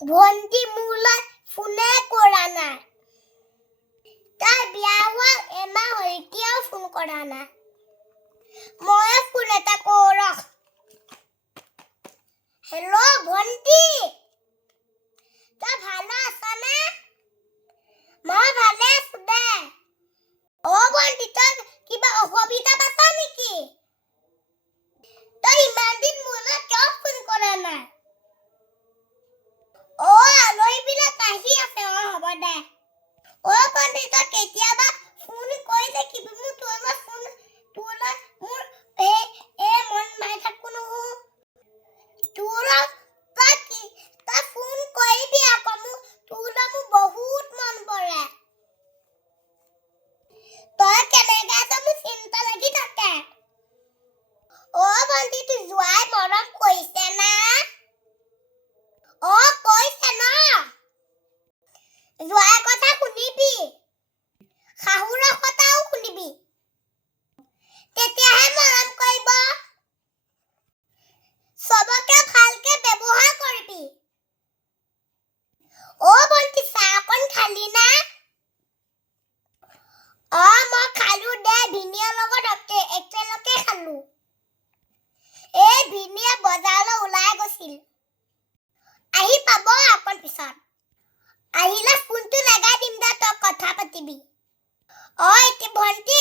ভণ্টি মোলৈ ফোনে কৰা নাই। তাই বিয়া হোৱা এমাহ হ'ল, এতিয়াও ফোন কৰা নাই। ময়ে ফোন এটা কৰোঁ ৰখ। হেল্ল' ভণ্টি, তই ভালে আছনে? মই ভালে আছো দে। ভণ্টি, তই কিবা অসুবিধা পাইছ নেকি? তই ইমান দিন মোলৈ কিয় ফোন কৰা নাই? আলহীবিলাক আহি আছে। হ'ব দে। ভণ্টি, তই কেতিয়াবা ফোন কৰি থাকিবি। মোৰ মন মাৰি থাকো নহয়। তই ফোন কৰিবি আকৌ। মোৰ বহুত মন পৰে। তই কেনেকে আছ মোৰ চিন্তা লাগি থাকে। ভণ্টি, তোৰ জোঁৱাই মৰম কৰিছে না? কৈছে ন? জোঁৱাইৰ কথা শুনিবি, শাহুৰৰ কথাও শুনিবি, তেতিয়াহে মৰম কৰিব। চবকে ভালকে ব্যৱহাৰ কৰিবি। ভণ্টি, চাহ অকণ খালি না? মই খালো দে। ভিনিৰ লগত একেলগে খালো। ভিনিয়ে বজাৰলৈ ওলাই গৈছিল। আহি পাব অকণ পিছত। আহিলে ফোনটো লগাই দিম দে, তই কথা পাতিবি। ভণ্টি,